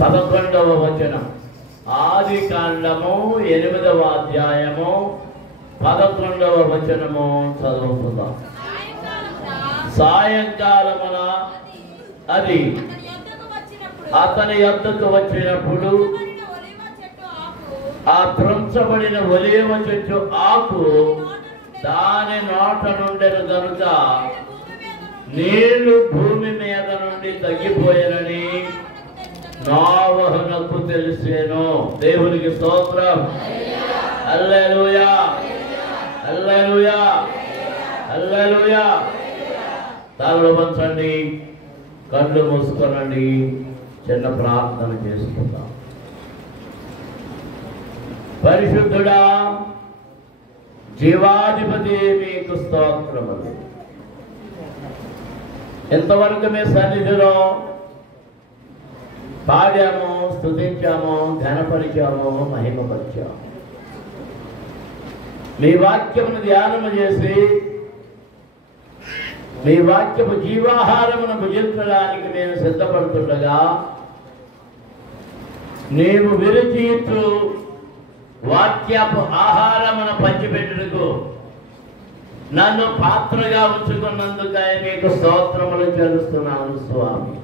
11వ వచనం. ఆది కాండము 8వ అధ్యాయము 11వ వచనము చదువుకుందాం. సాయంకాలమున అది అతని యొద్దకు వచ్చినప్పుడు ఆ త్రుంచబడిన ఒలీవ చెట్టు ఆకు దాని నోట నుండెను గనుక నీళ్లు భూమి మీద నుండి తగ్గిపోయానని నోవహునకు తెలిసేను. దేవునికి స్తోత్రం. హల్లెలూయా, హల్లెలూయా, హల్లెలూయా. తలలు వంచండి, కళ్ళు మూసుకోనండి, చిన్న ప్రార్థన చేసుకుందాం. పరిశుద్ధుడా, జీవాధిపతి, మీకు స్తోత్రములు. ఎంతవరకు మీ సన్నిధిలో పాడాము, స్తుతించాము, ఘనపరిచాము, మహిమపరిచాము. మీ వాక్యమును ధ్యానము చేసి మీ వాక్యము జీవాహారమును భుజించడానికి నేను సిద్ధపడుతుండగా నీవు విరచిస్తూ వాక్యపు ఆహారమును పంచిపెట్టుటకు నన్ను పాత్రగా ఉంచుకున్నందుకై మీకు స్తోత్రములు చెల్లిస్తున్నాను స్వామి.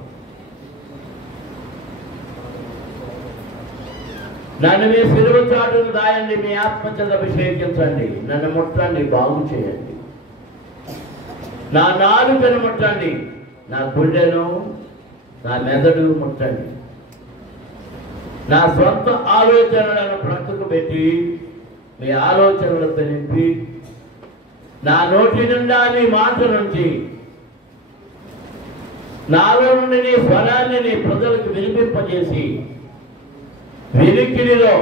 నన్ను మీ సిలువ చాటును దాయండి, మీ ఆత్మచేత అభిషేకించండి, నన్ను ముట్టండి, బాగు చేయండి. నా నాలుకను ముట్టండి, నా గుండెను, నా మెదడు ముట్టండి. నా సొంత ఆలోచనలను ప్రక్కకు పెట్టి మీ ఆలోచనలతో నింపి నా నోటి నిండా నీ మాట నుంచి, నాలో నుండి నీ స్వరాన్ని నీ ప్రజలకు వినిపింపజేసి వినికిడిలో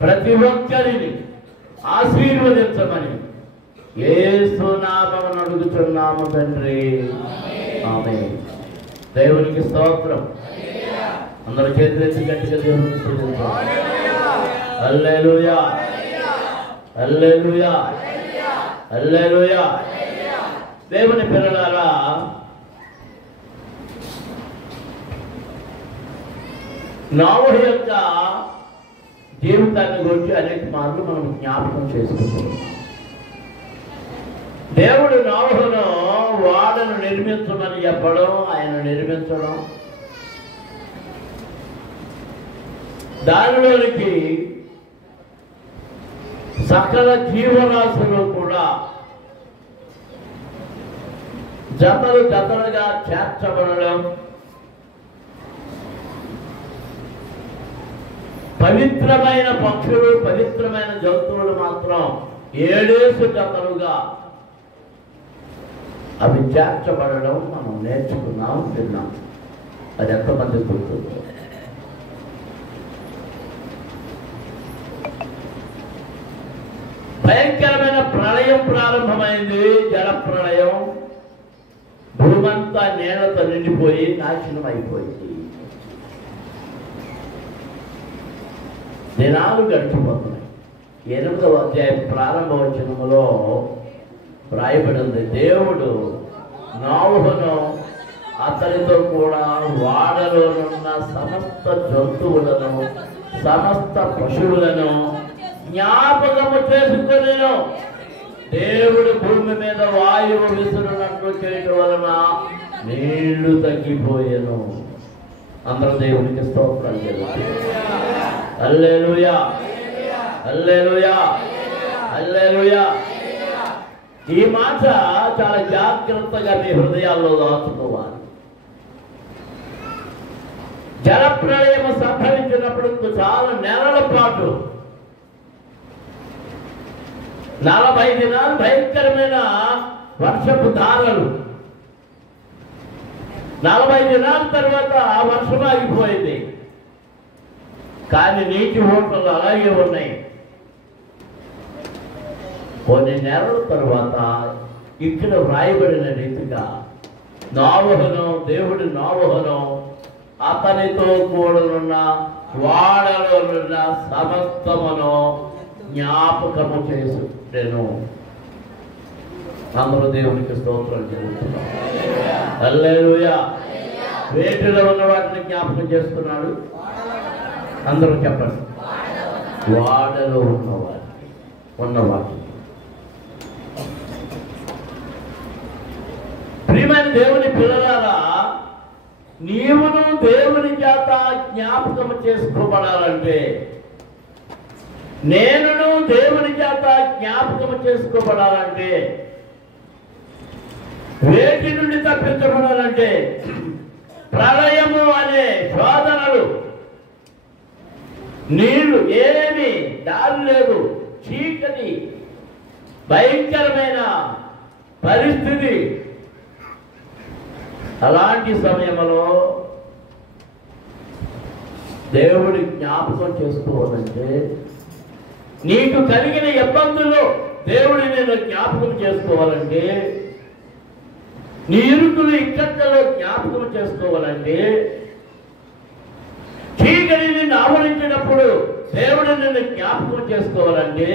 ప్రతి ఒక్కరిని ఆశీర్వదించమని యేసు నామమున అడుగుచున్నాము తండ్రి, ఆమేన్. దేవునికి స్తోత్రం. అందరూ చేతులెత్తి గట్టిగా దేవుని స్తుతించండి. హల్లెలూయా, హల్లెలూయా, హల్లెలూయా. దేవుని పిల్లలారా, నోవహు యొక్క జీవితాన్ని గురించి అనేక మార్లు మనం జ్ఞాపకం చేసుకుంటాం. దేవుడు నోవహును ఓడను నిర్మించమని చెప్పడం, ఆయన నిర్మించడం, దానిలోనికి సకల జీవరాశులు కూడా జతలు జతలుగా చేర్చబడడం, పవిత్రమైన పక్షులు, పవిత్రమైన జంతువులు మాత్రం 7 జతలుగా అవి చేర్చబడడం మనం నేర్చుకున్నాం, విన్నాం. అది ఎంతమంది గుర్తుంది? భయంకరమైన ప్రళయం ప్రారంభమైంది, జల ప్రళయం. భూమంతా నీళ్లతో నిండిపోయి నాశనం అయిపోయింది. దినాలు గడిచిపోతున్నాయి. 8వ అధ్యాయం ప్రారంభ వచనములో రాయబడింది, దేవుడు నోవహును అతనితో కూడా వాడలోనున్న సమస్త జంతువులను, సమస్త పశువులను జ్ఞాపకము చేసుకొనెను. దేవుడు భూమి మీద వాయువు విసురునట్లు చేయడం వలన నీళ్లు తగ్గిపోయెను. అందరూ దేవునికి స్తోత్రాలు చేయాలి. హల్లెలూయా, హల్లెలూయా, హల్లెలూయా. ఈ మాట చాలా జాగ్రత్తగా మీ హృదయాల్లో దాచుకోవాలి. జల ప్రళయం సంభవించినప్పుడు చాలా నెలల పాటు 40 దినాలు భయంకరమైన వర్షపు ధారలు. 40 దినాల తర్వాత ఆ వర్షం ఆగిపోయింది, కానీ నీటి ఓటలు అలాగే ఉన్నాయి. కొన్ని నెలల తర్వాత ఇక్కడ వ్రాయబడిన రీతిగా నోవహును, దేవుడు నోవహును అతనితో కూడనున్న వాడలోనున్న సమస్తమును జ్ఞాపకము చేసుకొనెను. అందరూ దేవునికి స్తోత్రాలు చెల్లిస్తున్నాం. హల్లెలూయా, వేటిలో ఉన్న వాటిని జ్ఞాపకం చేస్తున్నాడు? అందరూ చెప్పండి. వాడలో ఉన్నవాడు. ప్రియమైన దేవుని పిల్లలారా, నీవును దేవుని చేత జ్ఞాపకం చేసుకోబడాలంటే, నేనును దేవుని చేత జ్ఞాపకం చేసుకోబడాలంటే, వేటి నుండి తప్పించబడాలంటే, ప్రళయము అనే శోధనలు, నీళ్లు ఏమి దారి లేదు, చీకటి, భయంకరమైన పరిస్థితి, అలాంటి సమయంలో దేవుడి జ్ఞాపకం చేసుకోవాలంటే, నీకు కలిగిన ఇబ్బందుల్లో దేవుడి నేను జ్ఞాపకం చేసుకోవాలంటే, నీ ఇరుకులు ఇక్కట్లో జ్ఞాపకం చేసుకోవాలంటే, చీకటి నిన్ను ఆవరించినప్పుడు దేవుడు నిన్ను జ్ఞాపకం చేసుకోవాలంటే,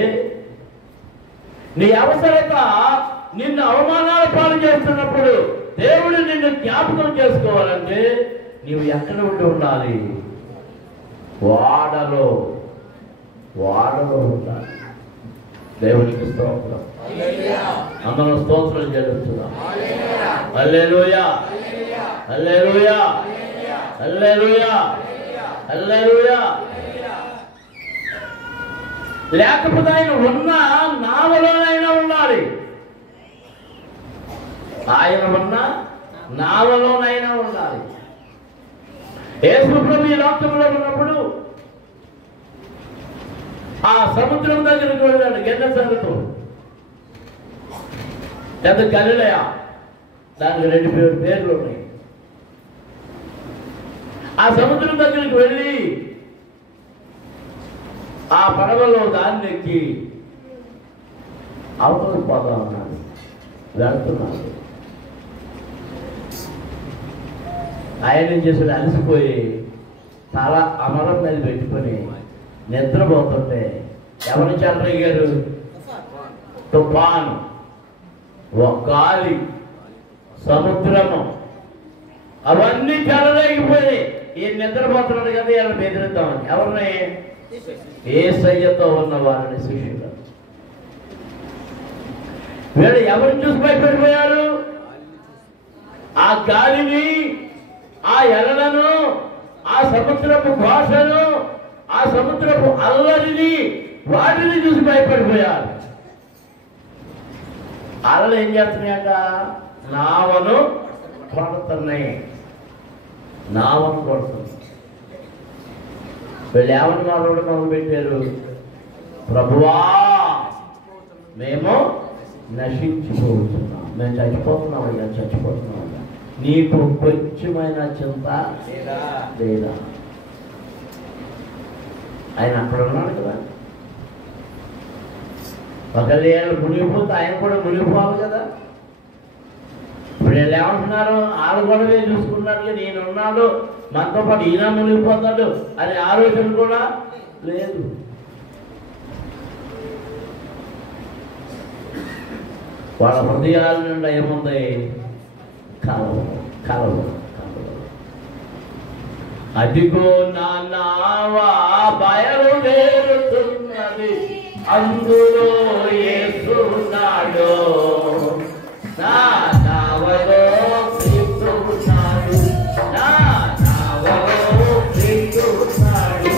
నీ అవసరత నిన్ను అవమానాల పాలు చేస్తున్నప్పుడు దేవుడు నిన్ను జ్ఞాపకం చేసుకోవాలంటే, నీవు ఎక్కడ ఉండాలి? వాడలో ఉండాలి. దేవునికి స్తోత్రం. అందరం స్తోత్రం చెల్లిస్తున్నాం. హల్లెలూయా, హల్లెలూయా, హల్లెలూయా, హల్లెలూయా. లేకపోతే ఆయన ఉన్న నావలోనైనా ఉండాలి. ఆయన ఉన్న నావలోనైనా ఉండాలి. యేసు ప్రభు ఈ లోకంలో ఉన్నప్పుడు ఆ సముద్రం దగ్గరికి వెళ్ళాడు. గెన్నెసరతు లేదా గలిలయ, దానికి 2 పేర్లు ఉన్నాయి. ఆ సముద్రం దగ్గరికి వెళ్ళి ఆ పడవలో దాన్ని ఎక్కి అవతలకు పోతా ఉన్నాడు. వెళ్తున్నాడు. ఆయన ఏం చేశాడు? అలసిపోయి తల అమరం మీద పెట్టుకొని నిద్రపోతుంటే ఎవరు చెలరేగారు? తుఫాను, గాలి, సముద్రము అవన్నీ చెలరేగిపోయి ఈ నిద్రపోతున్నాడు కదా, ఇలా బెదిరిద్దామని. ఎవరిని? యేసయ్యతో ఉన్న వారిని, శిష్యులు. వీళ్ళు ఎవరిని చూసి భయపడిపోయారు? ఆ గాలిని, ఆ ఎలలను, ఆ సముద్రపు భాషను, ఆ సముద్రపు అల్లరిని, వాటిని చూసి భయపడిపోయారు. అలలు ఏం చేస్తున్నాయట? నావను కొడుతున్నాయి. నావను కొడుతున్నాయి. వీళ్ళు ఏమని మాట్లాడు మొదలు పెట్టారు? ప్రభువా, మేము నశించిపోతున్నాం, మేము చచ్చిపోతున్నాం అయ్యా, చచ్చిపోతున్నాం అయ్యా, నీకు కొంచెమైనా చింత లేదా? ఆయన అక్కడ ఉన్నాడు కదా. ఒకళ్ళు మునిగిపోతే ఆయన కూడా మునిగిపోవాలి కదా. ఇప్పుడు వీళ్ళు ఏమంటున్నారు? వాళ్ళు కూడా చూసుకున్నారు కదా, ఈయన ఉన్నాడు మనతో పాటు, ఈయన మునిగిపోతాడు అనే ఆలోచన కూడా లేదు. వాళ్ళ హృదయాల నుండి ఏముంది? కలవు. అదిగో నా నావా బయలుదేరుతున్నది, అందులో యేసున్నాడు, నా నావలో క్రీస్తున్నాడు, నా నావలో క్రీస్తున్నాడు.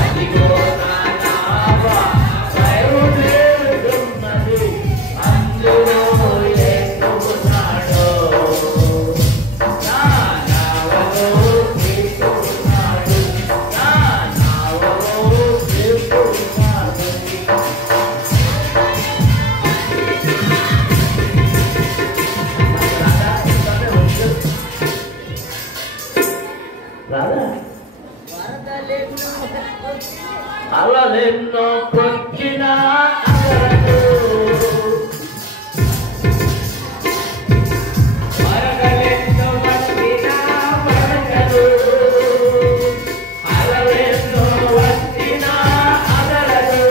అదిగో నా నావా బయలుదేరుతున్నది, అందులో యేసున్నాడు, నా నావలో క్రీస్తున్నాడు, నా నావలో క్రీస్తున్నాడు. అలలెన్నో పొచ్చినా వరదలెన్నో వచ్చినా వరదలు, అలలెన్నో వచ్చినా అలలు,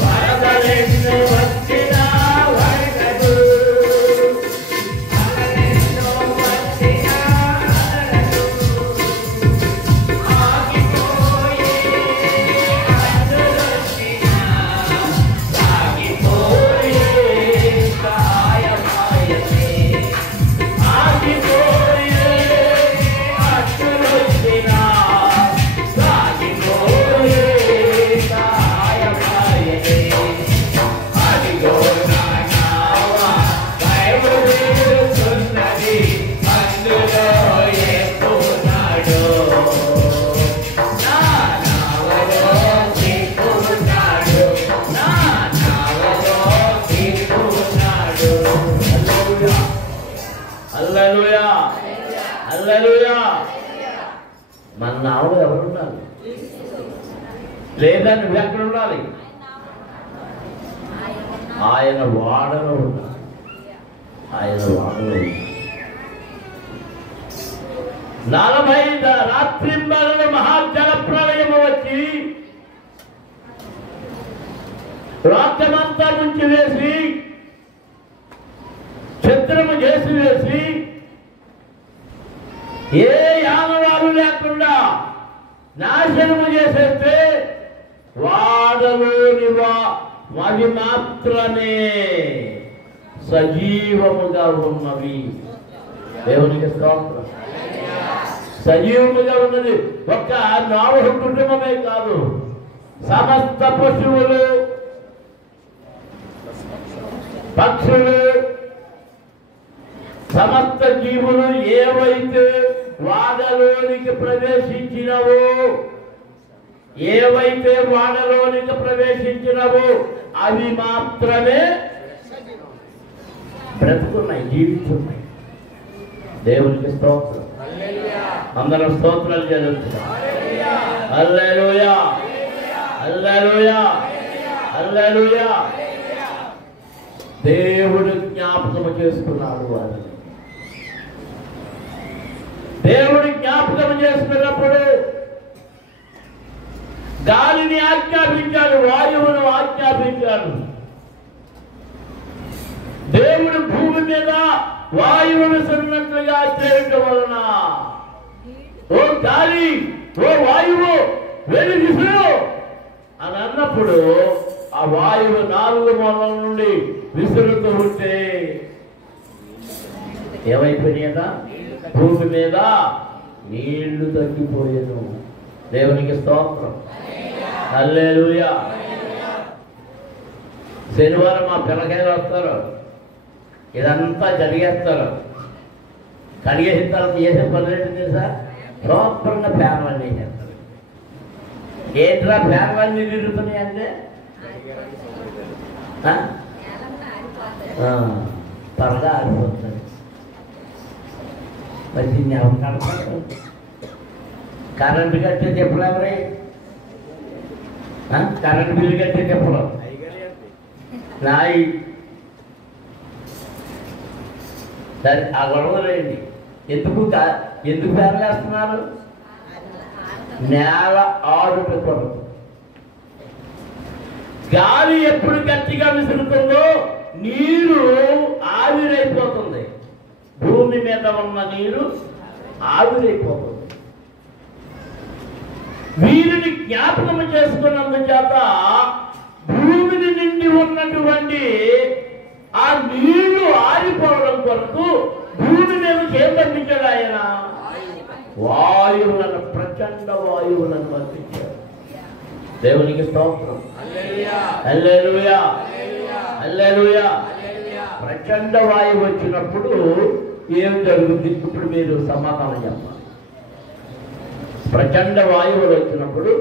వరదలెన్నో వచ్చినా వరదలు, అలలెన్నో వచ్చినా హల్లెలూయా. మన నావలో ఎవరు ఉండాలి? లేదా నువ్వు ఎక్కడ ఉండాలి? ఆయన వాడలో ఉండాలి. ఆయన వాడలో ఉండాలి. 40 రాత్రింబగలు మహాజల ప్రళయము వచ్చి రాజ్యమంతా ముంచివేసి చిత్రము చేసి వేసి ఏ యానవాలు లేకుండా నాశనము చేసేస్తే వాడలోని అవి మాత్రమే సజీవముగా ఉన్నవి. దేవునికి స్తోత్రం. సజీవముగా ఉన్నది ఒక్క నోవహు కుటుంబమే కాదు, సమస్త పశువులు, పక్షులు, సమస్త జీవులు ఏవైతే వాడలోనికి ప్రవేశించినవో అవి మాత్రమే బ్రతుకున్నాయి, జీవిస్తున్నాయి. దేవునికి స్తోత్రం. అందరం స్తోత్రాలు చదువుతున్నాం. హల్లెలూయా, హల్లెలూయా, హల్లెలూయా. దేవుడు జ్ఞాపకం చేసుకున్నాడు వారిని. దేవుడు జ్ఞాపకం చేసుకున్నప్పుడు గాలిని ఆజ్ఞాపించాడు, వాయువును ఆజ్ఞాపించాడు. దేవుడు భూమి మీద వాయువును విసిరినట్లుగా చేయటం వలన, ఓ గాలి, ఓ వాయువు వెళ్ళి విసురు అని అన్నప్పుడు ఆ వాయువు 4 మూలల నుండి విసురుతూ ఉంటే ఏమైపోయినాయట? భూమి మీద నీళ్లు తగ్గిపోయాను. దేవునికి స్తోత్రం. హల్లెలూయా. శనివారం మా పిల్లకాయలు వస్తారు, ఇదంతా జరిగేస్తారు. కడిగేసిన తర్వాత చేసే పనులు ఏంటి తెలుసా? శుభ్రంగా ఫ్యాన్ వన్నీ చేస్తారు. ఏంట్రా ఫ్యాన్ వన్నీ తిరుగుతున్నాయి అంటే త్వరగా ఆడిపోతుంది. మరి దీన్ని ఎవరు కడతారు? కరెంటు కట్టే చెప్పులు ఎవరై? కరెంటు బిల్లు కట్టే చెప్పులు నాయి. సరే, ఆ గొడవలేండి. ఎందుకు ఫ్యాన్ వేస్తున్నారు? నేల ఆడుట కొరకు. గాలి ఎప్పుడు గట్టిగా విసురుతుందో నీరు ఆవిరైపోతుంది. భూమి మీద ఉన్న నీరు ఆవిరైపోతుంది. వీరిని జ్ఞాపకం చేసుకున్నందుచేత భూమిని నిండి ఉన్నటువంటి ఆ నీళ్లు ఆరిపోవడం కొరకు భూమి మీదకి ఏం పంపించాడు ఆయన? వాయువులను, ప్రచండ వాయువులను పంపించాడు. దేవునికి స్తోత్రం. హల్లెలూయా, హల్లెలూయా. ప్రచండ వాయువు వచ్చినప్పుడు ఏం జరుగుతుంది? ఇప్పుడు మీరు సమాధానం చెప్పాలి. ప్రచండ వాయువులు వచ్చినప్పుడు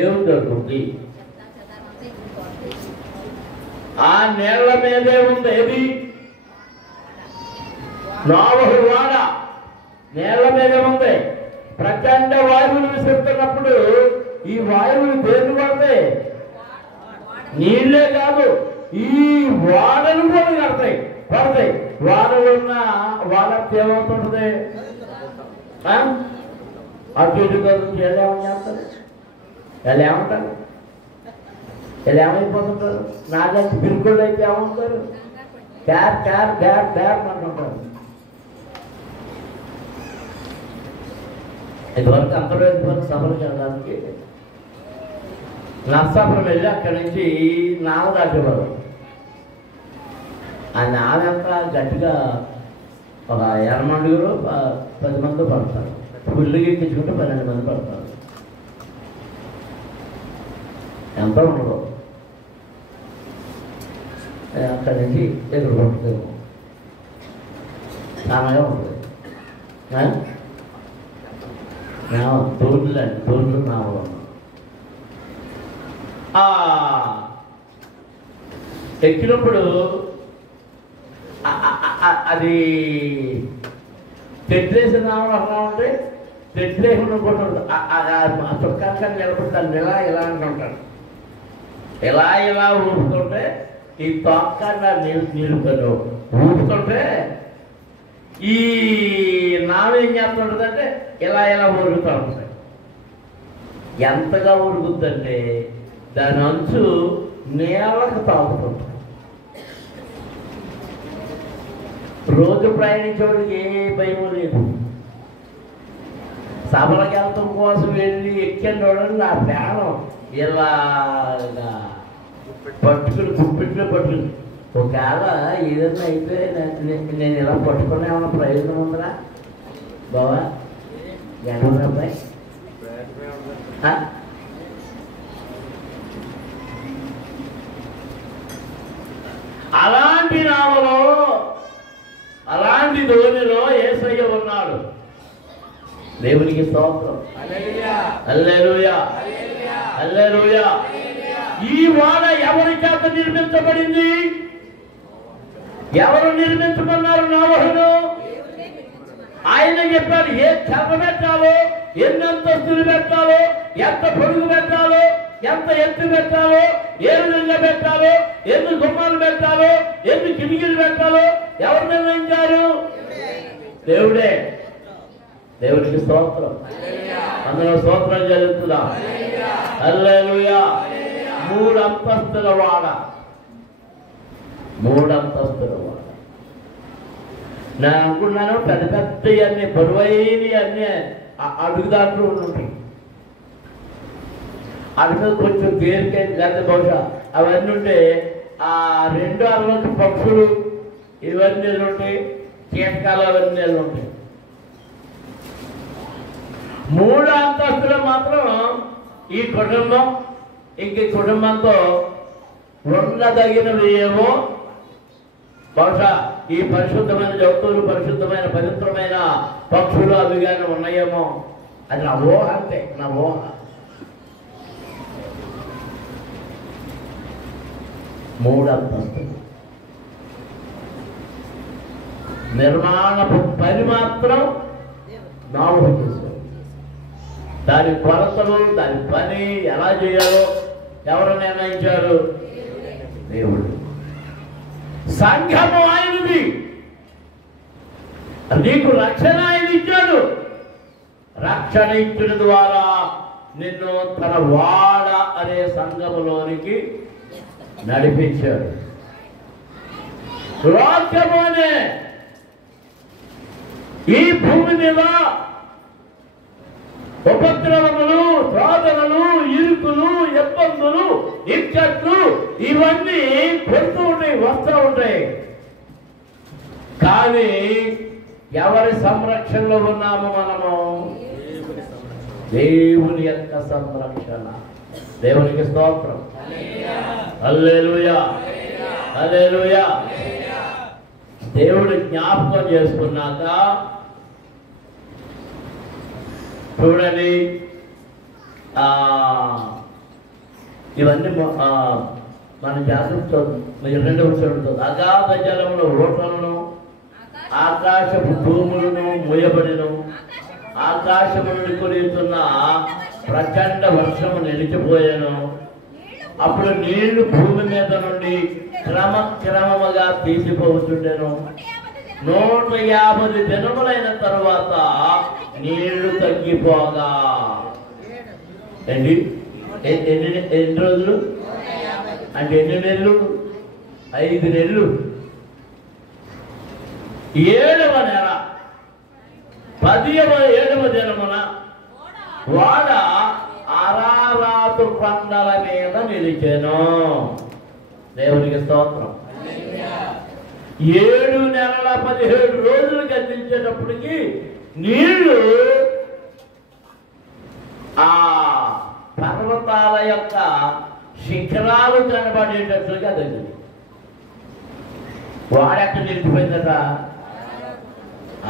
ఏం జరుగుతుంది? ఆ నేళ్ల మీదే ఉంది. ఏది? నోవహు వాడ నేళ్ల మీదే ఉంది. ప్రచండ వాయువులు విసురుతున్నప్పుడు ఈ వాయువులు దేన్ని పడతాయి? నీళ్లే కాదు, ఈ వాడలు కూడా పడతాయి. వాడలు ఉన్న వాడ ఏమవుతుంటుంది? అటు ఇటు కదులుతుంది. ఎలా ఏమని ఎలా ఏమంటారు? ఎలా ఏమైపోతుంటారు? నాగంటి బిరుకుళ్ళు అయితే ఏమంటారు? క్యార్ క్యార్ బ్యాడ్ బ్యాడ్ అంటుంటారు. ఇదివరకు అంతర్వేది సభలకు వెళ్ళడానికి నర్సాపురం వెళ్ళి అక్కడి నుంచి నావ దాటేవారు. ఆ నావ ఎంత గట్టిగా ఒక 20 మండుగురు 10 మంది పడతారు. పుల్లుకి ఎక్కించుకుంటే 12 మంది పడతారు. ఎంత ఉండదు. అక్కడి నుంచి ఎదురుకుంటుంది. చాలాగా ఉంటుంది. తోడులు అండి, తోడులు నావలు. ఎక్కినప్పుడు అది చెట్లేసిన అలా ఉంటే చెట్లేసిన కొట్టు ఆ చుక్కాన్ని నిలబడతాను ఇలా ఇలా అంటుంటాడు. ఇలా ఊపుతుంటే ఈ తొక్కగా నిలుపుతాడు. ఊపుతుంటే ఈ నావేం చేస్తుంటుందంటే ఇలా ఊరుతూ ఉంటుంది. ఎంతగా ఉరుగుద్దంటే దాని అంచు నేలకు తాగుతుంది. రోజు ప్రయాణించేవాడికి ఏ భయం లేదు. సభలకు వెళ్తాం కోసం వెళ్ళి ఎక్కిన నా ప్రాణం ఇలా పట్టుకుని గుప్పిట్లో పట్టుకుని ఒకవేళ ఏదైనా అయితే నేను ఇలా పట్టుకునే ఏమన్నా ప్రయోజనం ఉందా బావా? ఎక్కడ అబ్బాయి అలాంటి నావలో అలాంటి ధోనిలో యేసయ్య ఉన్నాడు. దేవునికి స్తోత్రం. హల్లెలూయా హల్లెలూయా. ఈ వాడ ఎవరి చేత నిర్మించబడింది? ఎవరు నిర్మించమన్నారు నోవహును? ఆయన చెప్పారు ఏ చెర పెట్టాలో, ఎన్ని అంతస్తులు పెట్టాలో, ఎంత పొడుగు పెట్టాలో, ఎంత ఎత్తు పెట్టాలో, ఏడు నెలలు పెట్టాలో, ఎన్ని గుమ్మాలు పెట్టాలో, ఎన్ని కిటికీలు పెట్టాలో ఎవరు నిర్ణయించారు? దేవుడే. దేవుడికి స్తోత్రం. అందులో స్తోత్రం జరుగుతుందా? హల్లెలూయా. 3 అంతస్తుల వాడ, 3 అంతస్తుల వాడ. నేను అనుకున్నాను పెద్ద పెద్ద అన్ని బరువైనవి అన్నీ అడుగు దాంట్లో ఉంటాయి. అడుగు కొంచెం తేలికే లేదా బహుశా అవన్నీ ఉంటే ఆ 2 అరవై పక్షులు ఇవన్నీ ఉంటాయి, కీటకాలు అవన్నీ ఉంటాయి. 3 అంతస్తులు మాత్రం ఈ కుటుంబం ఇంక కుటుంబంతో ఉండదగినవి ఏమో బహుశా ఈ పరిశుద్ధమైన జంతువులు, పరిశుద్ధమైన పవిత్రమైన పక్షులు అవి కానీ ఉన్నాయేమో. అది నా ఊహ, అంతే, నా ఊహ. మూడు అంతస్తులు నిర్మాణ పని మాత్రం నాలుగు చేశారు. దాని కొలతలు, దాని పని ఎలా చేయాలో ఎవరు నిర్ణయించారు? దేవుడు. సంఘము ఆయనది. నీకు రక్షణ ఆయన ఇచ్చాడు. రక్షణ ఇచ్చిన ద్వారా నిన్ను తన వాడ అనే సంఘములోనికి నడిపించాడు. వాక్యము అనే ఈ భూమి మీద ఉపద్రవములు, శోధనలు, ఇరుకులు, ఇబ్బందులు, ఇక్కట్లు ఇవన్నీ పెడుతూ ఉంటాయి, వస్తూ ఉంటాయి. కానీ ఎవరి సంరక్షణలో ఉన్నాము మనము? దేవుని యొక్క సంరక్షణ. దేవునికి స్తోత్రం. హల్లెలూయా హల్లెలూయా. దేవుడు జ్ఞాపకం చేసుకున్నాక చూడండి, ఇవన్నీ మన జాగ్రత్త 2వ చూడుతుంది. అగాధ జలములు ఓటలను, ఆకాశపు భూములను మూయబడిను, ఆకాశము నుండి కురుస్తున్న ప్రచండ వర్షము నిలిచిపోయాను. అప్పుడు నీళ్లు భూమి మీద నుండి క్రమక్రమముగా తీసిపోతుండెను. 150 దినములైన తరువాత నీళ్లు తగ్గిపోగా, ఎన్ని రోజులు అంటే ఎన్ని నెలలు? 5 నెలలు. 7వ నెల 17వ దినమున వాడ అరారాతు కొండల మీద నిలిచెను. దేవునికి స్తోత్రం. 7 నెలల 17 రోజులు గతించేటప్పటికి నీళ్లు ఆ పర్వతాల యొక్క శిఖరాలు కనబడేటట్లుగా తగ్గింది. వాడెక్కడ నిలిచిపోయిందట?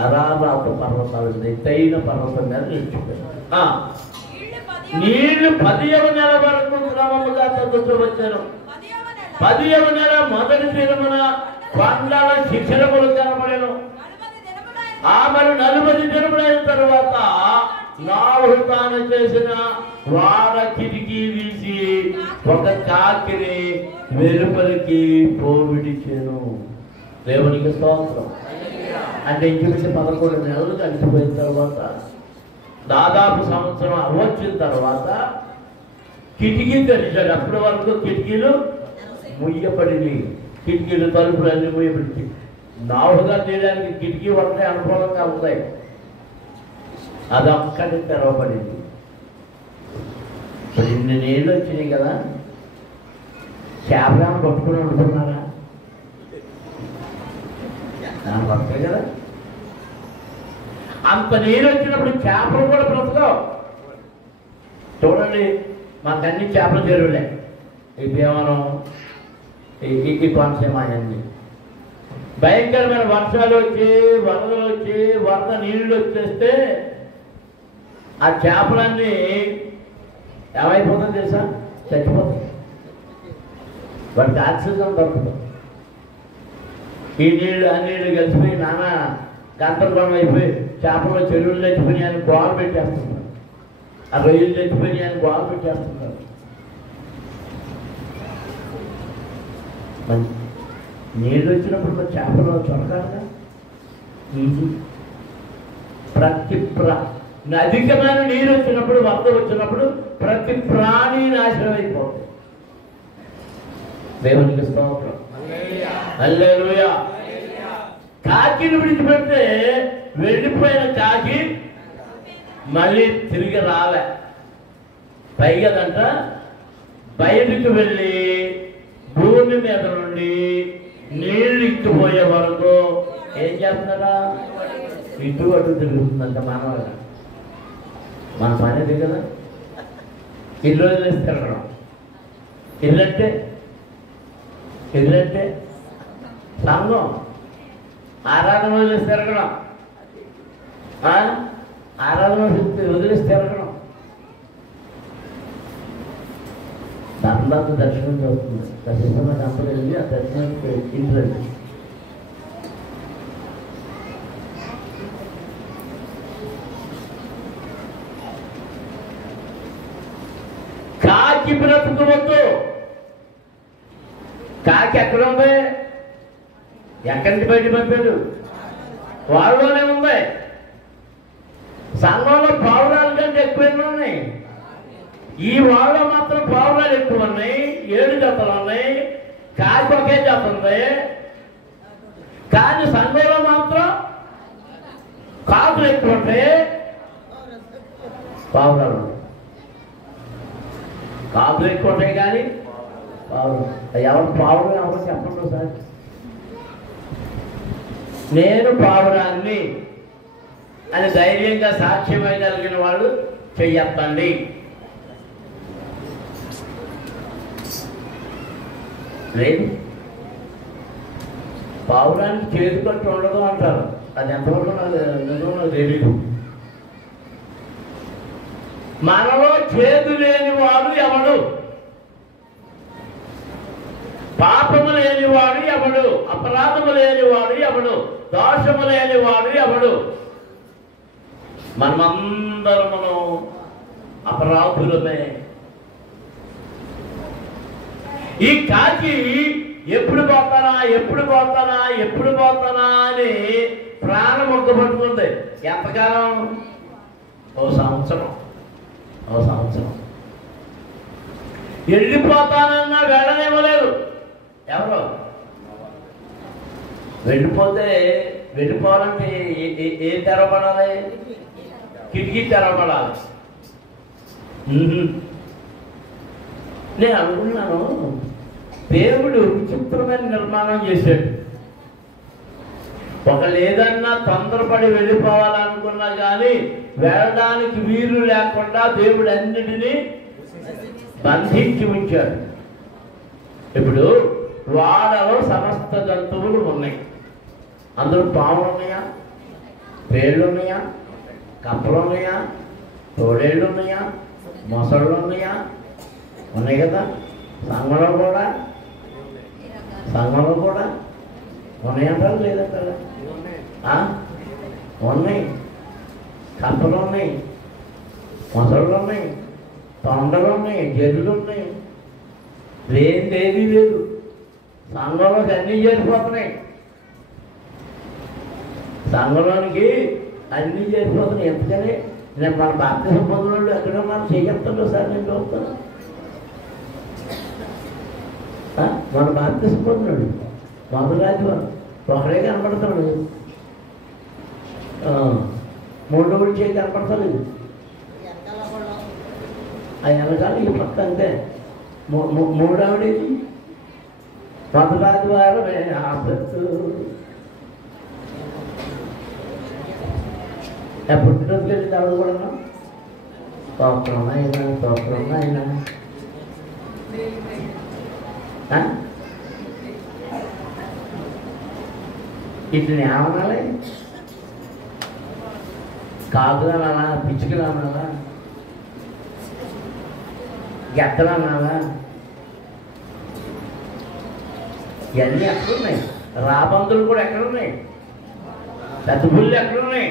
అరారాతు పర్వతాలు, ఎత్తైన పర్వతం మీద నిలిచిపోయింది. నీళ్లు 10వ నెల వరకు క్రమముగా తగ్గుతూ వచ్చారు. 10వ నెల మొదటి దినమున కొండల శిఖరములు కనబడెను. మరి 40 దినములైన తరువాత నోవహు తాను చేసిన వాడ కిటికీ తీసి ఒక కాకిని వెలుపలికి పోవిడిచెను. దేవునికి స్తోత్రం. అంటే ఇంచుమించు 11 నెలలు గడిచిపోయిన తర్వాత దాదాపు సంవత్సరం వచ్చిన తర్వాత కిటికీ తెరిచాడు. అప్పటి వరకు కిటికీలు ముయ్యబడి, కిటికీలు తలుపులు అన్ని ముయ్యబడి. నావుగా తీయడానికి కిటికీ ఒకటే అనుకూలంగా ఉంటాయి, అది ఒక్కటి తెరవబడింది. ఇప్పుడు ఇన్ని నీళ్ళు వచ్చినాయి కదా, చేపలను పట్టుకుని ఉంటున్నారా? పడతాయి కదా. అంత నీరు వచ్చినప్పుడు చేపలు కూడా బ్రతకవు. చూడండి, మాకన్నీ చేపల చెరువులే, ఈ భీమవరం, ఈ కోనసీమ అన్నీ. భయంకరమైన వర్షాలు వచ్చి, వరదలు వచ్చి, వరద నీళ్ళు వచ్చేస్తే ఆ చేపలన్నీ ఏమైపోతుందో తెలుసా? చచ్చిపోతాయి. వాటికి ఆక్సిజన్ దొరకదు. ఈ నీళ్ళు ఆ నీళ్ళు కలిసిపోయి నానా గంటలు అయిపోయి చేపలు చెరువులు చచ్చిపోయినాయని గోలు పెట్టేస్తున్నారు, ఆ రొయ్యలు చచ్చిపోయినాయని గోలు పెట్టేస్తున్నారు. నీళ్ళు వచ్చినప్పుడు చేపలు చొరకాలుగా ఈజీ. ప్రతి అధికమైన నీరు వచ్చినప్పుడు, వరద వచ్చినప్పుడు ప్రతి ప్రాణి నాశనం అయిపోతుంది. దేవునికి స్తోత్రం. హల్లెలూయా. కాకిని విడిచిపెడితే వెళ్ళిపోయిన కాకి మళ్ళీ తిరిగి రాలే. పైగదంట బయటికి వెళ్ళి భూమి మీద నుండి నీళ్ళు ఇక్కిపోయే వరకు ఏం చేస్తున్నారా? ఇటు అటు తిరుగుతుందంట. మన పని అది కదా. ఇల్లు వదిలేసి తిరగడం. ఇల్లంటే సంఘం, ఆరాధన వదిలేసి తిరగడం, ఆరాధన వదిలేసి తిరగడం. దాంట్లో దర్శనం చేస్తుంది. దర్శనం అప్పుడు వెళ్ళి ఆ దర్శనం ఇంట్లో కాకి బ్రతుకువద్దు. కాకి ఎక్కడ ఉంది? ఎక్కడి నుంచి బయట పంపాడు? వాళ్ళలోనే ఉంది. సంఘంలో పావురాల కంటే ఎక్కువ ఉన్నాయి. ఈ వాళ్ళలో మాత్రం పావురాలు ఎక్కువ ఉన్నాయి, 7 జతలు ఉన్నాయి. కాకి ఒకే జత ఉంది. కానీ సంఘంలో మాత్రం కాకులు ఎక్కువ ఉంటాయి, పావురాలు. కాకులు ఎక్కువ ఉంటాయి కానీ ఎవరు పావురం ఎవరు చెప్పండి సార్. నేను పావురాన్ని అని ధైర్యంగా సాక్ష్యమైగలిగిన వాళ్ళు చెయ్యొద్దండి. లేదు, పావురానికి చేతి కట్టు ఉండదు అంటారు. అది ఎంతవరకు నాకు తెలియదు. మనలో చేదు లేని వాడు ఎవడు? పాపము లేనివాడు ఎవడు? అపరాధము లేనివాడు ఎవడు? దోషము లేనివాడు ఎవడు? మనమందరమును అపరాధులమే. ఈ కాకి ఎప్పుడు పోతానా అని ప్రాణం ఒక్క పట్టుకుంది. ఎంతకాలం? ఓ సంవత్సరం. వెళ్ళిపోతానన్నా వెళ్ళనివ్వలేదు ఎవరు. వెళ్ళిపోవాలంటే ఏం తెరవబడాలి? కిటికీ తెరవబడాలి. నేను అనుకున్నాను, దేవుడు విచిత్రమైన నిర్మాణం చేశాడు. ఏదన్నా తొందరపడి వెళ్ళిపోవాలనుకున్నా కానీ వెళ్ళడానికి వీలు లేకుండా దేవుడు అన్నిటినీ బంధించి ఉంచాడు. ఇప్పుడు వాడలో సమస్త జంతువులు ఉన్నాయి. అందులో పాములు ఉన్నాయా? పేళ్ళు ఉన్నాయా? కప్పలు ఉన్నాయా? తోడేళ్ళు ఉన్నాయా? మొసళ్ళు ఉన్నాయా? ఉన్నాయి కదా. సంఘంలో కూడా ఉన్నాయంటారు, లేదంటారా? ఉన్నాయి, కప్పలు ఉన్నాయి, మొసళ్ళు ఉన్నాయి, తొండలు ఉన్నాయి, జల్లులు ఉన్నాయి, లేనిదేమీ లేదు. సంఘంలోకి అన్నీ చేరిపోతున్నాయి, సంఘంలోనికి అన్నీ చేరిపోతున్నాయి. ఎందుకని నేను మన బాప్తిసం పొందినోళ్ళు ఎక్కడ ఉన్నాను చేయగలుగుతాను సార్, నేను చూస్తాను. మన బాప్తిసం పొందినాడు మొదటి ఆదివారం ఒకడే కనపడతాడు, మూడోడు చేయి కనపడతలేదు. అది వెనకాల ఈ పక్క అంతే. మూడవడేది మొదటి ఆదివారమే ఆపత్తు. పుట్టినరోజుకి వెళ్ళింది ఆవిడ కూడా. తోత్రం అయినా తోత్రం అయినా ఇట్లని ఏమనాలి? కాకులనాలా, పిచ్చుకలనాలా, గెత్తలనాలా? ఇవన్నీ ఎక్కడున్నాయి? రాబందులు కూడా ఎక్కడున్నాయి? పెద్దబుళ్ళు ఎక్కడున్నాయి?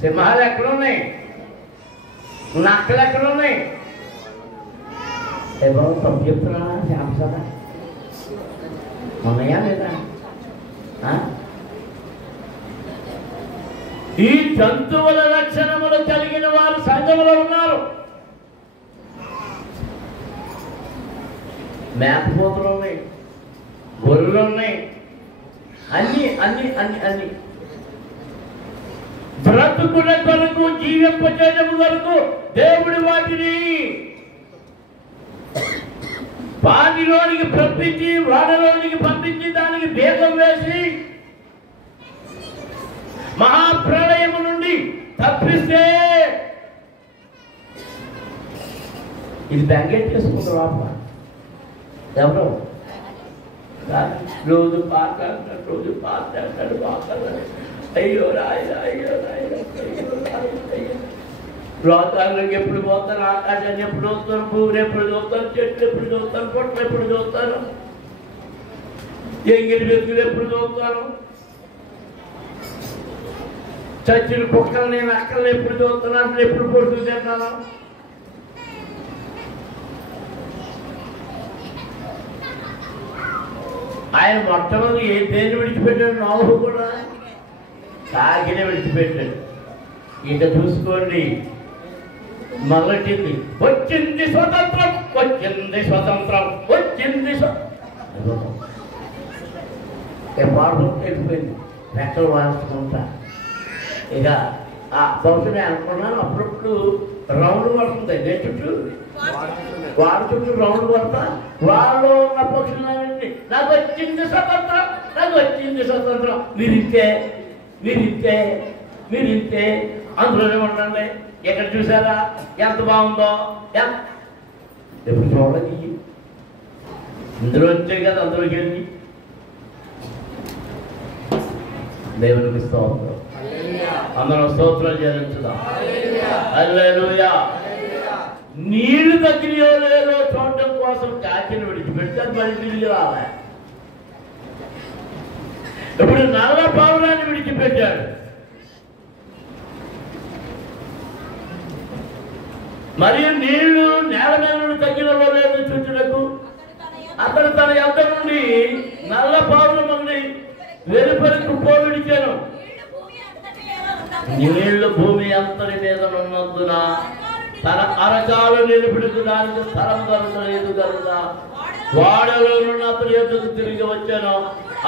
సింహాలు ఎక్కడున్నాయి? నక్కలు ఎక్కడున్నాయి? ఏ బాబు తప్పు చెప్తున్నా శాంసదా ఉన్నాయా లేదా? ఈ జంతువుల లక్షణములు కలిగిన వారు సంఘంలో ఉన్నారు. మేకపోతులు ఉన్నాయి, గొర్రెలు ఉన్నాయి, అన్ని అన్ని అన్ని అన్ని బ్రతుకుల కొరకు, జీవింపచేయడం కొరకు దేవుడు వాటిని పాదిలోనికి పంపించి, వాడలోనికి పంపించి, దానికి భేదం వేసి మహాప్రళయము నుండి తప్పిస్తే ఇది బెంగెట్టేసుకుంటారు లోపల. ఎవరు రోజు పాట అంటాడు, రోజు పాట అంటాడు, పాట అయ్యో రాయన, అయ్యో రాయన, అయ్యో రాయన, అయ్యో. లోకాల్లోకి ఎప్పుడు పోతాను, ఆకాశాన్ని ఎప్పుడు చూస్తాను, భూమిని ఎప్పుడు చూస్తాను, చెట్లు ఎప్పుడు చూస్తాను, పొట్లు ఎప్పుడు చూస్తాను, ఎంగిలి వ్యక్తులు ఎప్పుడు చూస్తాను, చచ్చిన కుక్కలు నేను అక్కల్ని ఎప్పుడు చూస్తున్నాను, ఎప్పుడు పొడుగు తిన్నాను. ఆయన మొట్టమొదటి దేన్ని విడిచిపెట్టాడు? నోహు కూడా కాకిని విడిచిపెట్టాడు. ఇక చూసుకోండి, మొదటిది వచ్చింది స్వతంత్రం, వచ్చింది స్వతంత్రం, వచ్చింది పాడు వెళ్ళిపోయింది. రెక్కలు వాడుకుంటా ఇక ఆ బహుశా అనుకున్నాను. అప్పుడప్పుడు రౌండ్ పడుతుంది నేను చుట్టూ, వాడు చుట్టూ రౌండ్ పడతా. వాళ్ళు ఉన్న పక్షులన్నీ నాకు వచ్చింది స్వతంత్రం, నాకు వచ్చింది స్వతంత్రం. మీరు ఇంతే, మీరు ఇంతే, మీరు ఇంతే, అందులోనే ఉండండి. ఎక్కడ చూసారా ఎంత బాగుందో? ఎప్పుడు చూడాలి? ఇందులో వచ్చాయి కదా, అందులోకి వెళ్ళి దేవునికి స్తోత్రం. అందరం స్తోత్రం చెల్లించుదాం. హల్లెలూయా. నీళ్లు తగ్గినయో లేదో చూడటం కోసం కాకిని విడిచిపెడితే మళ్ళీ తిరిగి రావాలి. ఇప్పుడు నల్ల పావురాన్ని విడిచిపెట్టాడు. మరియు నీళ్లు నేల మీద తగ్గినవో లేదో చూచుటకు అతడు తన యొద్ద నుండి నల్ల పావురముని వెలుపలకు పోవిడిచాను. నీళ్లు భూమి అంతటి మీద ఉన్నందున తన అరకాలు నిలుపుడుకు దానికి స్థలం దొరకలేదు కనుక వాడలో నుండి అతని యొద్దకు తిరిగి వచ్చాను.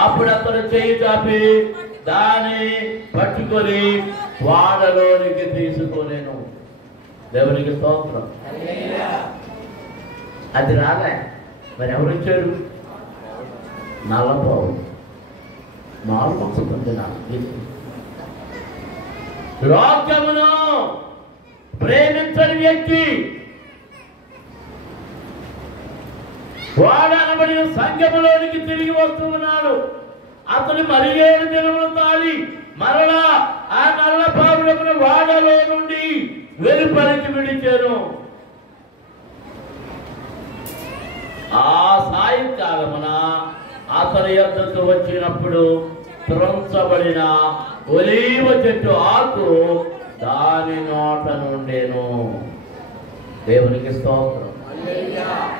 అప్పుడు అతను చేయి చాపి దాన్ని పట్టుకొని వాడలోనికి తీసుకొనేను. దేవునికి స్తోత్రం. అది రాలే, మరి ఎవరు వచ్చారు? నల్లపావు మారుతుంది. లోకమును ప్రేమించని వ్యక్తి వాడనబడిన సంఘములోనికి తిరిగి వస్తూ ఉన్నాడు. అతను మరి 7 దినములు తాళి మరలా ఆ నల్ల పావురమును వాడలో నుండి వెలుపలికి విడిచాను. ఆ సాయంకాలమున అతని యొద్దకు వచ్చినప్పుడు త్రుంచబడిన ఒలీవ చెట్టు ఆకు దాని నోట నుండేను. దేవునికి స్తోత్రం.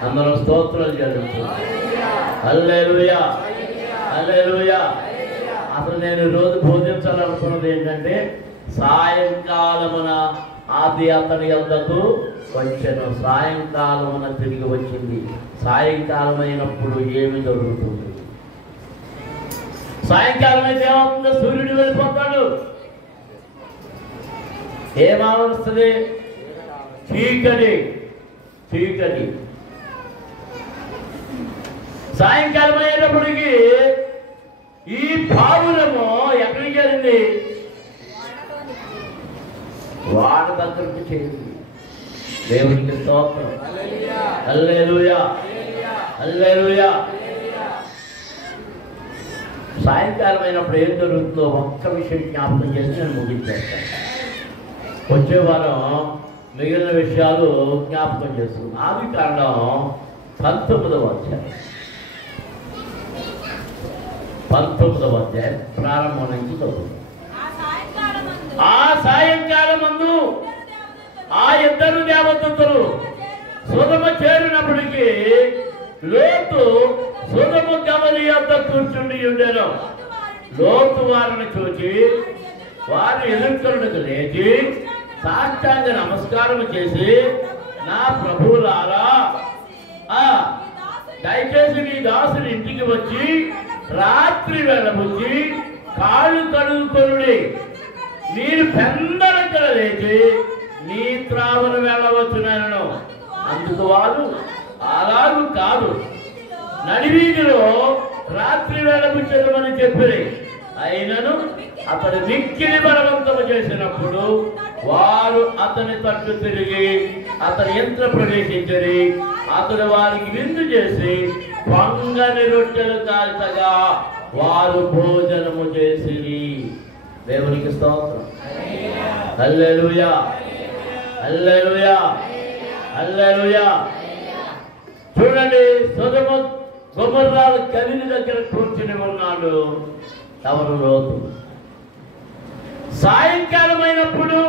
అందరూ స్తోత్రాలు చెల్లించారు. హల్లెలూయా, హల్లెలూయా. అసలు నేను రోజు బోధించాలనుకున్నది ఏంటంటే, సాయంకాలమున ఆది అతని యొద్దకు వచ్చాను. సాయంకాలమున తిరిగి వచ్చింది. సాయంకాలం అయినప్పుడు ఏమి జరుగుతుంది? సాయంకాలం అయితే ఏమవుతుందో, సూర్యుడు వెళ్ళిపోతాడు. ఏమవస్తుంది? చీకటి, చీకటి. సాయంకాలం అయ్యేటప్పటికి ఈ పావురము ఎక్కడికి వెళ్ళింది? వాడ దగ్గరకు చేరింది. దేవునికి స్తోత్రం. హల్లెలూయా, హల్లెలూయా. సాయంకాలం అయినప్పుడు ఏం జరుగుతుందో ఒక్క విషయం జ్ఞాపకం చేసి నేను ముగించేస్తాను. వచ్చే వారం మిగిలిన విషయాలు జ్ఞాపకం చేస్తున్నాం. ఆదికాండం 19వ అధ్యాయం, 19వ అధ్యాయం ప్రారంభం నుంచి చదువు. ఆ సాయంకాలమందు ఆ ఇద్దరు దేవదూతలు సొదొమ చేరినప్పటికీ లోతు సొదొమ గమలి యొద్ద కూర్చుండి ఉండెను. లోతు వారిని చూచి వారు ఎదుర్కొనకు లేచి సాష్టాంగ నమస్కారం చేసి, నా ప్రభువులారా, దయచేసి మీ దాసుని ఇంటికి వచ్చి రాత్రి వెళ్ళబుచ్చి కాళ్ళు కడుగుకొనుడి. మీరు పెందలక్కడ లేచి నీ త్రావను వెళ్ళవచ్చునను. అందుకు వారు, అలాగూ కాదు, నడివీధిలో రాత్రి వెళ్ళబుచ్చమని చెప్పి, అయినను అతడు మిక్కిలి బలవంతము చేసినప్పుడు వారు అతని తట్టు తిరిగి అతని యంత్ర ప్రవేశించరి. అతడు వారికి విందు చేసి పొంగని రొట్టెలు కాల్చగా వారు భోజనము చేసిరి. దేవునికి స్తోత్రం. హల్లెలూయా, హల్లెలూయా, హల్లెలూయా. చూడండి, సొదొమ గొమొర్రాలు కలిని దగ్గర కూర్చుని ఉన్నాడు. ఎవరు? లోతు. సాయంకాలం అయినప్పుడు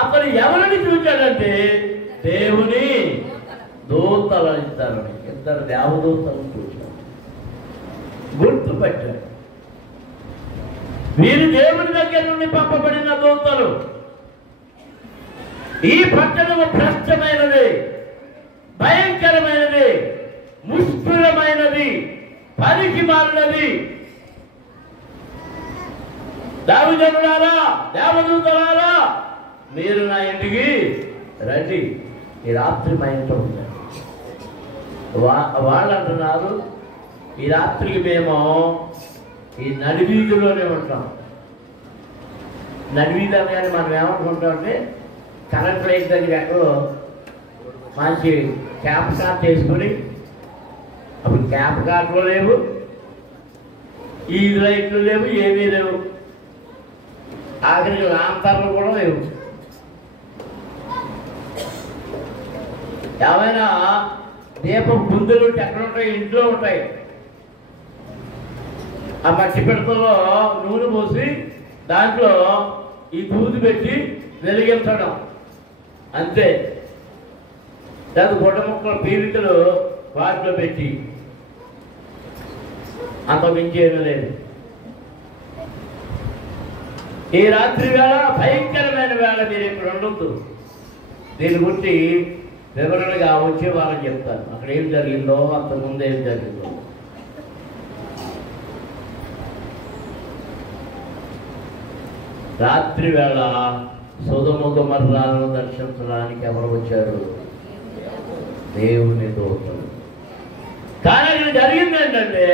అతను ఎవరిని చూచాడంటే, దేవుని దూతలు ఇద్దరు దేవదూతలను చూచాడు. గుర్తుపెట్టాడు, వీరు దేవుని దగ్గర నుండి పంపబడిన దూతలు. ఈ పట్టణము భ్రష్టమైనది, భయంకరమైనది, ముష్కరమైనది, పనికి మారినది. దావీదులారా, దేవదూతలారా, మీరు నా ఇంటికి రండి, ఈ రాత్రి మా ఇంట్లో ఉంటారు. వాళ్ళు అంటున్నారు, ఈ రాత్రికి మేము ఈ నడివీధిలోనే ఉంటాం. నడివీధి అనగానే మనం ఏమనుకుంటామంటే, కరెంట్ లైట్ దగ్గర ఎక్కడో మంచి క్యాప్ కార్ చేసుకొని, అప్పుడు క్యాప్ కార్లు లేవు, ఈ లైట్లు లేవు, ఏమీ లేవు, ఆఖరికి లాంతర్లు కూడా లేవు. ఏమైనా దీపం బుందులు ఎక్కడ ఉంటాయి? ఇంట్లో ఉంటాయి. ఆ మట్టి పిడతలో నూనె పోసి దాంట్లో ఈ దూది పెట్టి వెలిగించడం అంతే. లేదా గొడ్డ ముక్కల పీరికలు వాటిలో పెట్టి, అంత మించేమీ లేదు. ఈ రాత్రి వేళ భయంకరమైన వేళ, మీరు ఇక్కడ ఉండొద్దు. దీని గురించి వివరణగా వచ్చే వాళ్ళని చెప్తాను. అక్కడ ఏం జరిగిందో, అంతకుముందు ఏం జరిగిందో. రాత్రి వేళ సొదొమ గొమొర్రాలను దర్శించడానికి ఎవరు వచ్చారు? దేవుని దూతలు. కానీ ఇక్కడ జరిగింది ఏంటంటే,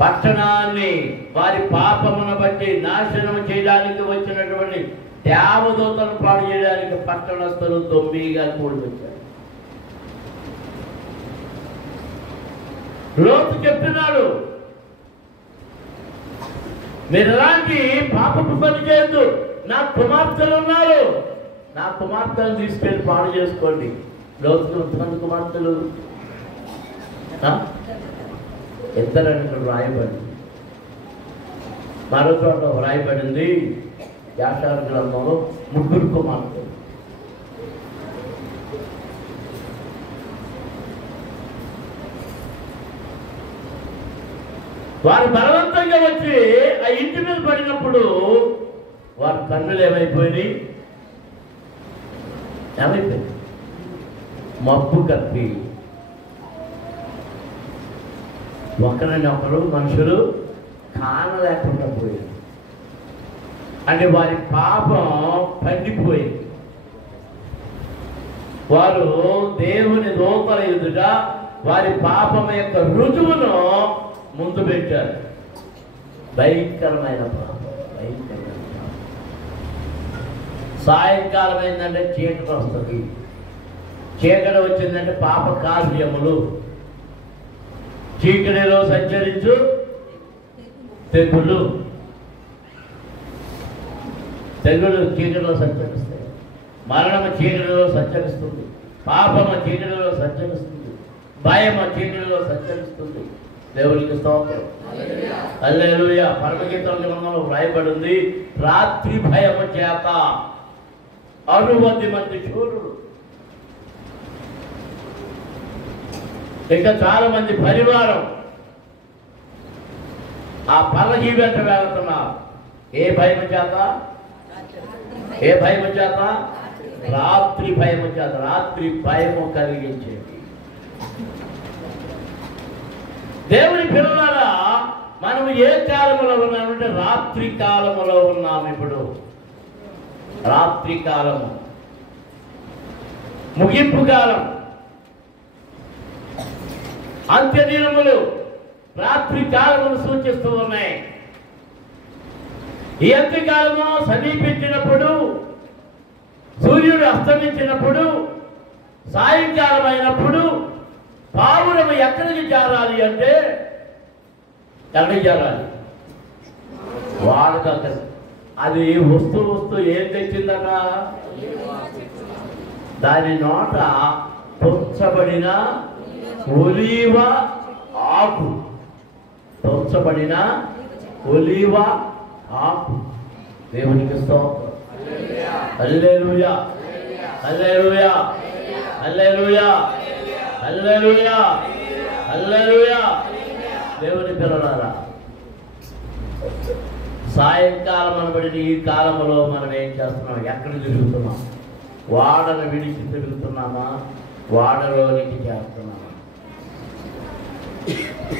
పట్టణాన్ని వారి పాపమును బట్టి నాశనం చేయడానికి వచ్చినటువంటి దేవదూతలను పాడు చేయడానికి పట్టణస్థులు దొంబిగా కూడి వచ్చారు. లోతు చెప్తున్నాడు, మీరు ఎలాంటి పాపపు పని చేయొద్దు. నా కుమార్తెలు ఉన్నారు, నా కుమార్తెలు తీసుకెళ్ళి పాడు చేసుకోండి. లోతుకు ఎంతమంది కుమార్తెలు? ఇద్దరని రాయబడి. మరో చోట వ్రాయబడింది యాషారు గ్రంథంలో 3 కుమార్తెలు. వారు బలవంతంగా వచ్చి ఆ ఇంటి మీద పడినప్పుడు వారి కన్నులు ఏమైపోయినాయి? మబ్బు కప్పి ఒకరిని ఒకరు మనుషులు కానలేకుండా పోయింది. అంటే వారి పాపం పండిపోయింది. వారు దేవుని దూతల ఎదుట వారి పాపం యొక్క రుజువును ముందు పెట్టారు. భయంకరమైన పాపం, భయంకరమైన పాపం. సాయంకాలం ఏంటంటే చీకటి వస్తుంది. చీకటి వచ్చిందంటే పాప కార్యములు. చీకటిలో సంచరించు తెగులు, తెగులు చీకటిలో సంచరిస్తాయి. మరణము చీకటిలో సంచరిస్తుంది. పాపము చీకటిలో సంచరిస్తుంది. భయము చీకటిలో సంచరిస్తుంది. దేవునికి స్తోత్రం. హల్లెలూయా. పరమగీతం గ్రంథంలో వ్రాయబడింది, రాత్రి భయము చేత 60 మంది శూరులు. ఇంకా చాలా మంది పరివారం ఆ పల్లకి వెంట వెళ్తున్నారు. ఏ భయము చేత? ఏ భయము చేత? రాత్రి భయము చేత. రాత్రి భయము కలిగించేది. దేవుని పిల్లలారా, మనం ఏ కాలంలో ఉన్నామంటే రాత్రి కాలములో ఉన్నాము. ఇప్పుడు రాత్రి కాలము, ముగింపు కాలం, అంత్యదినములు రాత్రి కాలమును సూచిస్తూ ఉన్నాయి. ఈ అంత్యకాలము సమీపించినప్పుడు, సూర్యుడు అస్తమించినప్పుడు, సాయంకాలం అయినప్పుడు పావురము ఎక్కడికి చేరాలి అంటే ఎక్కడికి చేరాలి? వాడక. అది వస్తూ ఏం తెచ్చిందట? దాని నోట పొంచబడిన ఒలీవ ఆకు. పొంచబడిన ఒలీవ ఆకు. దేవునికి స్తోత్రం. హల్లెలూయా, హల్లెలూయా, హల్లెలూయా, హల్లెలూయా, హల్లెలూయా. దేవుని పిల్లలారా, సాయంకాలం అనబడిన ఈ కాలంలో మనం ఏం చేస్తున్నాం? ఎక్కడ తిరుగుతున్నాం? వాడను విడిచి తిరుగుతున్నామా? వాడలోనికి చేస్తున్నామా?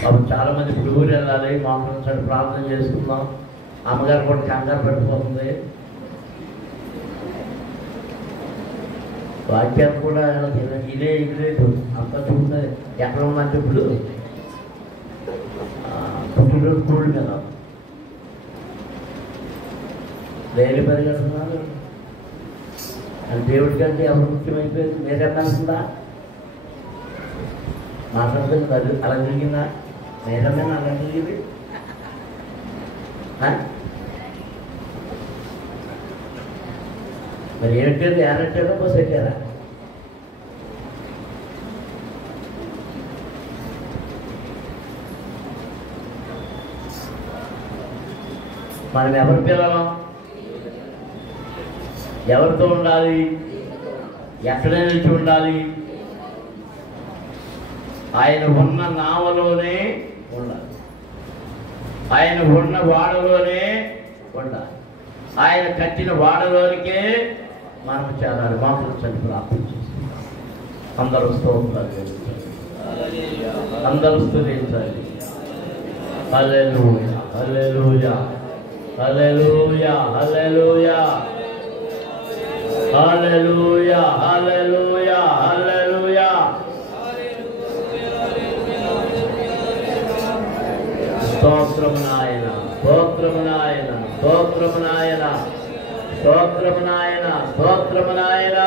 అప్పుడు చాలా మంది ఇప్పుడు ఊరు వెళ్ళాలి, మాకు ప్రార్థన చేసుకుందాం. అమ్మగారు కూడా కంగారు పెట్టిపోతుంది. వాక్యాన్ని కూడా ఇదే లేదు అంత చూస్తే ఎక్కడ ఉందంటే ఇప్పుడు పుట్టినరోజు కూడి మీద డైలీ పరిగెడుతున్నారు. అని దేవుడి కంటే ఎవరు ముఖ్యమైపోయింది? మీరేమనుకుందా? మాట్లాడుతుంది అది అలా జరిగిందా? నేరమేనా అలా జరిగింది? మరి ఏమిటంటే ఏనంటారో బస్ పెట్టారా? మనం ఎవరి పిల్లలం? ఎవరితో ఉండాలి? ఎక్కడ నిలిచి ఉండాలి? ఆయన ఉన్న నావలోనే ఉండాలి. ఆయన ఉన్న వాడలోనే ఉండాలి. ఆయన కట్టిన వాడలోనికే మనం చేరాలి. మాటలు చని ప్రార్థించేసి అందరూ స్తోత్రాలు చేస్తారు. అందరూ స్తుతించాలి. హల్లెలూయా, హల్లెలూయా, హల్లెలూయా, హల్లెలూయా, హల్లెలూయా, హల్లెలూయా, హల్లెలూయా. స్తోత్రము నాయన, స్తోత్రము నాయన, స్తోత్రము నాయన, స్తోత్రము నాయన, స్తోత్రము నాయన.